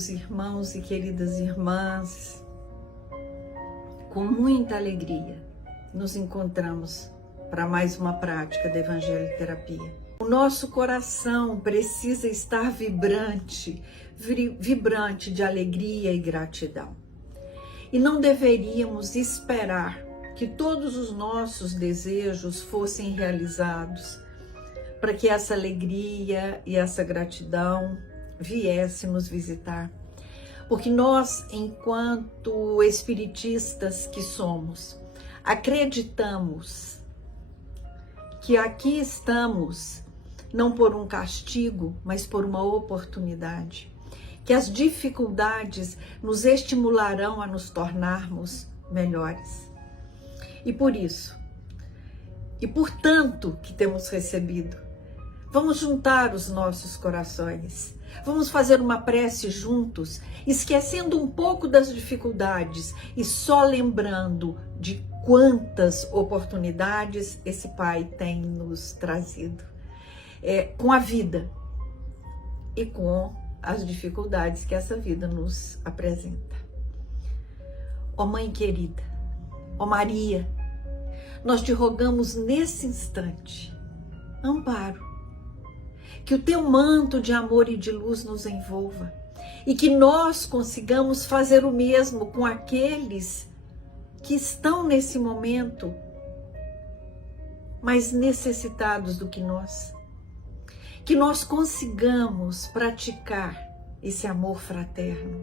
queridos irmãos e queridas irmãs, com muita alegria nos encontramos para mais uma prática da Evangelho Terapia. O nosso coração precisa estar vibrante de alegria e gratidão. E não deveríamos esperar que todos os nossos desejos fossem realizados para que essa alegria e essa gratidão viesse nos visitar. Porque nós, enquanto espiritistas que somos, acreditamos que aqui estamos não por um castigo, mas por uma oportunidade. Que as dificuldades nos estimularão a nos tornarmos melhores. E por isso, e por tanto que temos recebido, vamos juntar os nossos corações. Vamos fazer uma prece juntos, esquecendo um pouco das dificuldades e só lembrando de quantas oportunidades esse Pai tem nos trazido. Com a vida e com as dificuldades que essa vida nos apresenta. Ó Mãe querida, ó Maria, nós te rogamos nesse instante, amparo, que o teu manto de amor e de luz nos envolva e que nós consigamos fazer o mesmo com aqueles que estão nesse momento mais necessitados do que nós. Que nós consigamos praticar esse amor fraterno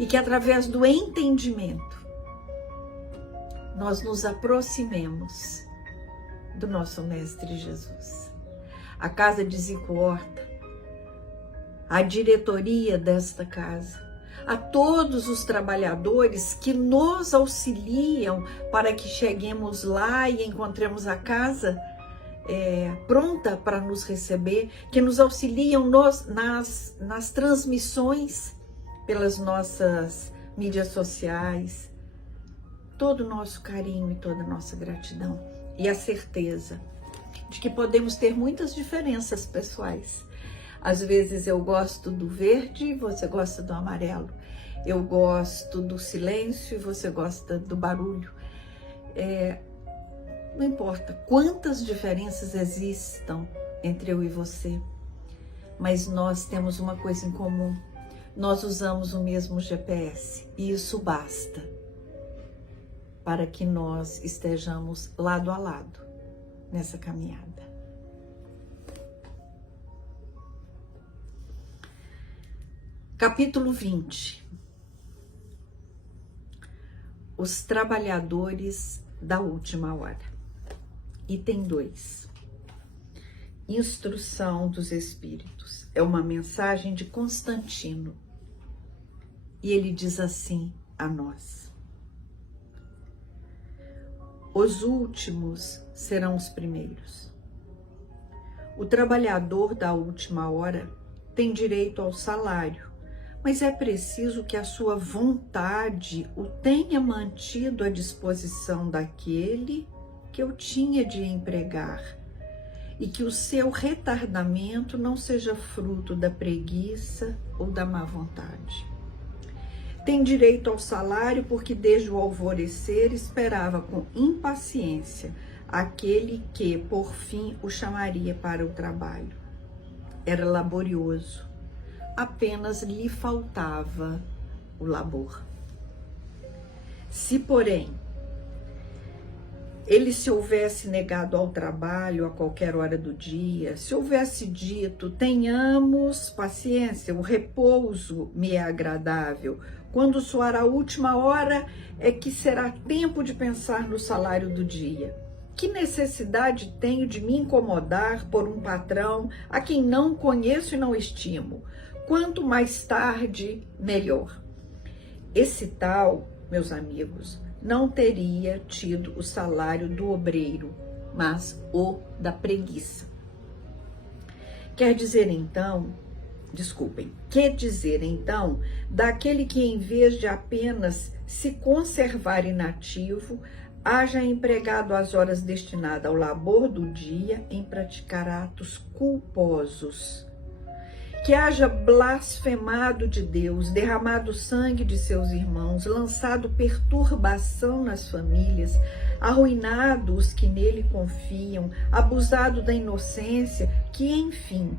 e que através do entendimento nós nos aproximemos do nosso Mestre Jesus. A Casa de Zico Horta, a diretoria desta casa, a todos os trabalhadores que nos auxiliam para que cheguemos lá e encontremos a casa pronta para nos receber, que nos auxiliam nas transmissões pelas nossas mídias sociais, todo o nosso carinho e toda a nossa gratidão e a certeza de que podemos ter muitas diferenças pessoais. Às vezes eu gosto do verde, você gosta do amarelo. Eu gosto do silêncio e você gosta do barulho. Não importa quantas diferenças existam entre eu e você, mas nós temos uma coisa em comum. Nós usamos o mesmo GPS e isso basta para que nós estejamos lado a lado nessa caminhada. Capítulo 20. Os trabalhadores da última hora. Item 2. Instrução dos Espíritos. É uma mensagem de Constantino. E ele diz assim a nós: os últimos serão os primeiros. O trabalhador da última hora tem direito ao salário, mas é preciso que a sua vontade o tenha mantido à disposição daquele que eu tinha de empregar, e que o seu retardamento não seja fruto da preguiça ou da má vontade. Tem direito ao salário porque desde o alvorecer esperava com impaciência aquele que, por fim, o chamaria para o trabalho. Era laborioso, apenas lhe faltava o labor. Se, porém, ele se houvesse negado ao trabalho a qualquer hora do dia, se houvesse dito, tenhamos paciência, o repouso me é agradável, quando soar a última hora é que será tempo de pensar no salário do dia. Que necessidade tenho de me incomodar por um patrão a quem não conheço e não estimo? Quanto mais tarde, melhor. Esse tal, meus amigos, não teria tido o salário do obreiro, mas o da preguiça. Quer dizer então, daquele que em vez de apenas se conservar inativo, haja empregado as horas destinadas ao labor do dia em praticar atos culposos, que haja blasfemado de Deus, derramado sangue de seus irmãos, lançado perturbação nas famílias, arruinado os que nele confiam, abusado da inocência, que, enfim,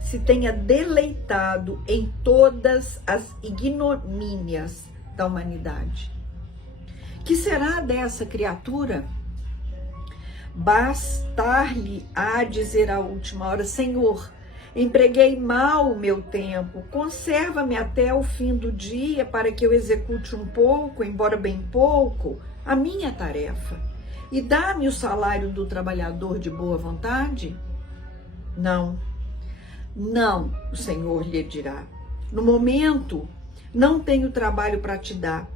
se tenha deleitado em todas as ignomínias da humanidade. Que será dessa criatura? Bastar-lhe a dizer à última hora: Senhor, empreguei mal o meu tempo, conserva-me até o fim do dia para que eu execute um pouco, embora bem pouco, a minha tarefa, e dá-me o salário do trabalhador de boa vontade? Não, não, o Senhor lhe dirá. No momento, não tenho trabalho para te dar.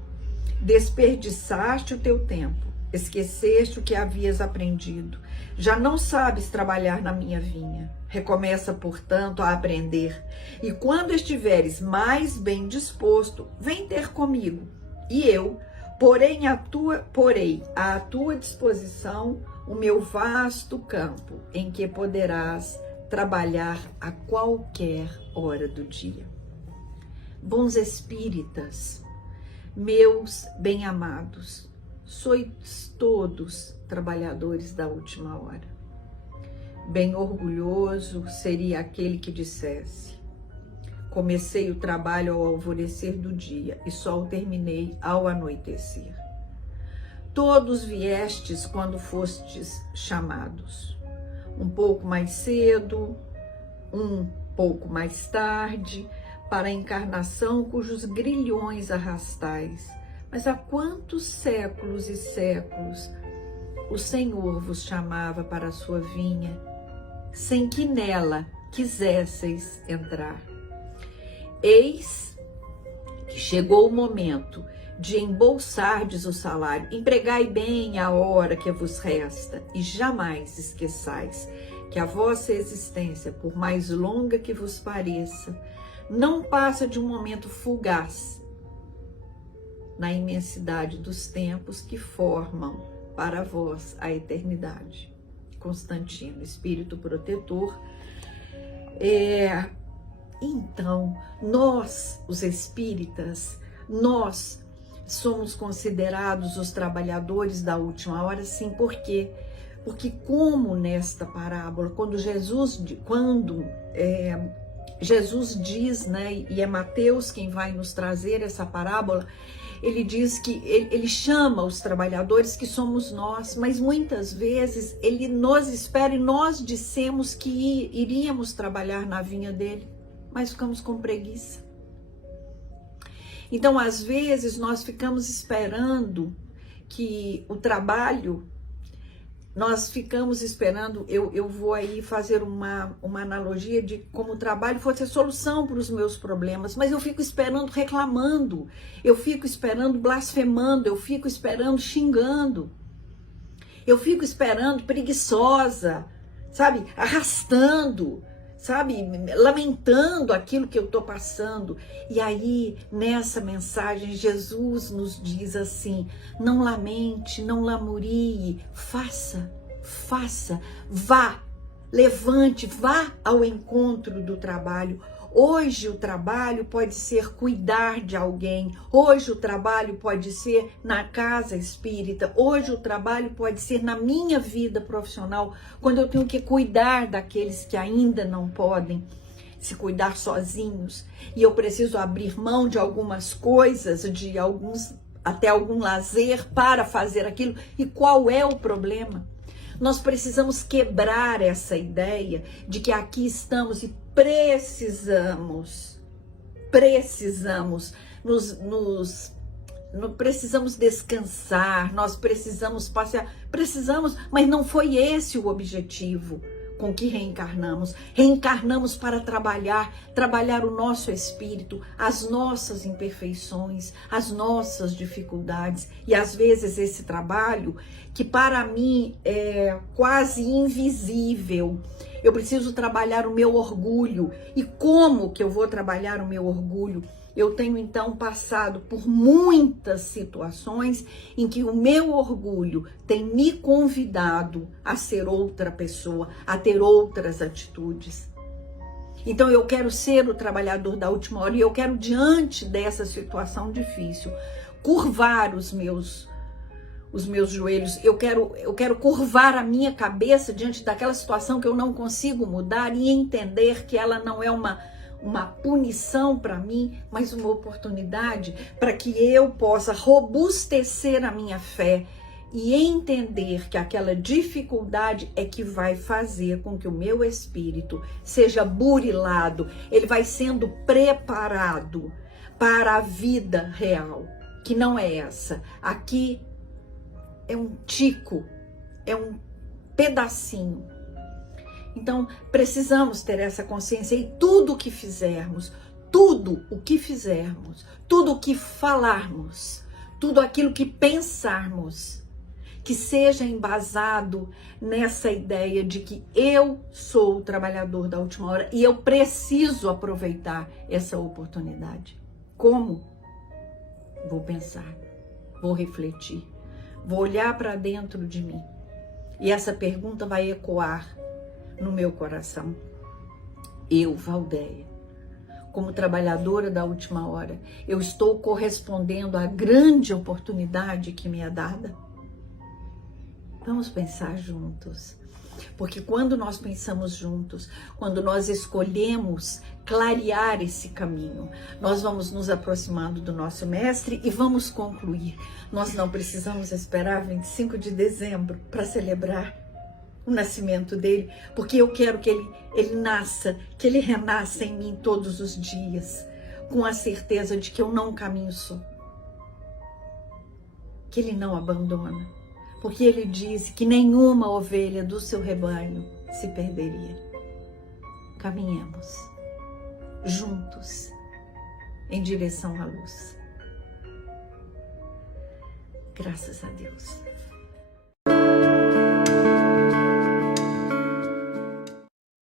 Desperdiçaste o teu tempo, esqueceste o que havias aprendido. Já não sabes trabalhar na minha vinha. Recomeça, portanto, a aprender. E quando estiveres mais bem disposto, vem ter comigo. E eu porei à tua disposição o meu vasto campo, em que poderás trabalhar a qualquer hora do dia. Bons espíritas, meus bem-amados, sois todos trabalhadores da última hora. Bem orgulhoso seria aquele que dissesse: comecei o trabalho ao alvorecer do dia e só o terminei ao anoitecer. Todos viestes quando fostes chamados, um pouco mais cedo, um pouco mais tarde, para a encarnação cujos grilhões arrastais. Mas há quantos séculos e séculos o Senhor vos chamava para a sua vinha, sem que nela quisesseis entrar. Eis que chegou o momento de embolsardes o salário. Empregai bem a hora que vos resta e jamais esqueçais que a vossa existência, por mais longa que vos pareça, não passa de um momento fugaz na imensidade dos tempos que formam para vós a eternidade. Constantino, Espírito Protetor. Então, nós, os espíritas, nós somos considerados os trabalhadores da última hora, sim. Por quê? Porque como nesta parábola, quando Jesus diz, né, e é Mateus quem vai nos trazer essa parábola, ele diz que ele chama os trabalhadores que somos nós, mas muitas vezes ele nos espera e nós dissemos que iríamos trabalhar na vinha dele, mas ficamos com preguiça. Então, às vezes, nós ficamos esperando que o trabalho, eu vou aí fazer uma analogia de como o trabalho fosse a solução para os meus problemas, mas eu fico esperando reclamando, eu fico esperando blasfemando, eu fico esperando xingando, eu fico esperando preguiçosa, sabe, arrastando, sabe, lamentando aquilo que eu estou passando. E aí, nessa mensagem, Jesus nos diz assim: não lamente, não lamurie, faça, vá, levante, vá ao encontro do trabalho. Hoje o trabalho pode ser cuidar de alguém, hoje o trabalho pode ser na casa espírita, hoje o trabalho pode ser na minha vida profissional, quando eu tenho que cuidar daqueles que ainda não podem se cuidar sozinhos, e eu preciso abrir mão de algumas coisas, até algum lazer para fazer aquilo. E qual é o problema? Nós precisamos quebrar essa ideia de que aqui estamos e precisamos descansar, nós precisamos passear, mas não foi esse o objetivo com que reencarnamos. Reencarnamos para trabalhar o nosso espírito, as nossas imperfeições, as nossas dificuldades. E às vezes esse trabalho, que para mim é quase invisível, eu preciso trabalhar o meu orgulho. E como que eu vou trabalhar o meu orgulho? Eu tenho então passado por muitas situações em que o meu orgulho tem me convidado a ser outra pessoa, a ter outras atitudes. Então eu quero ser o trabalhador da última hora e eu quero, diante dessa situação difícil, curvar os meus joelhos, eu quero curvar a minha cabeça diante daquela situação que eu não consigo mudar e entender que ela não é uma punição para mim, mas uma oportunidade para que eu possa robustecer a minha fé e entender que aquela dificuldade é que vai fazer com que o meu espírito seja burilado, ele vai sendo preparado para a vida real, que não é essa. Aqui é um tico, é um pedacinho. Então, precisamos ter essa consciência e tudo o que fizermos, tudo o que falarmos, tudo aquilo que pensarmos, que seja embasado nessa ideia de que eu sou o trabalhador da última hora e eu preciso aproveitar essa oportunidade. Como? Vou pensar, vou refletir, vou olhar para dentro de mim e essa pergunta vai ecoar no meu coração. Eu, Valdeia, como trabalhadora da última hora, eu estou correspondendo à grande oportunidade que me é dada? Vamos pensar juntos. Porque quando nós pensamos juntos, quando nós escolhemos clarear esse caminho, nós vamos nos aproximando do nosso mestre e vamos concluir. Nós não precisamos esperar 25 de dezembro para celebrar o nascimento dele, porque eu quero que ele nasça, que ele renasça em mim todos os dias, com a certeza de que eu não caminho só, que ele não abandona, porque ele disse que nenhuma ovelha do seu rebanho se perderia. Caminhemos juntos em direção à luz. Graças a Deus.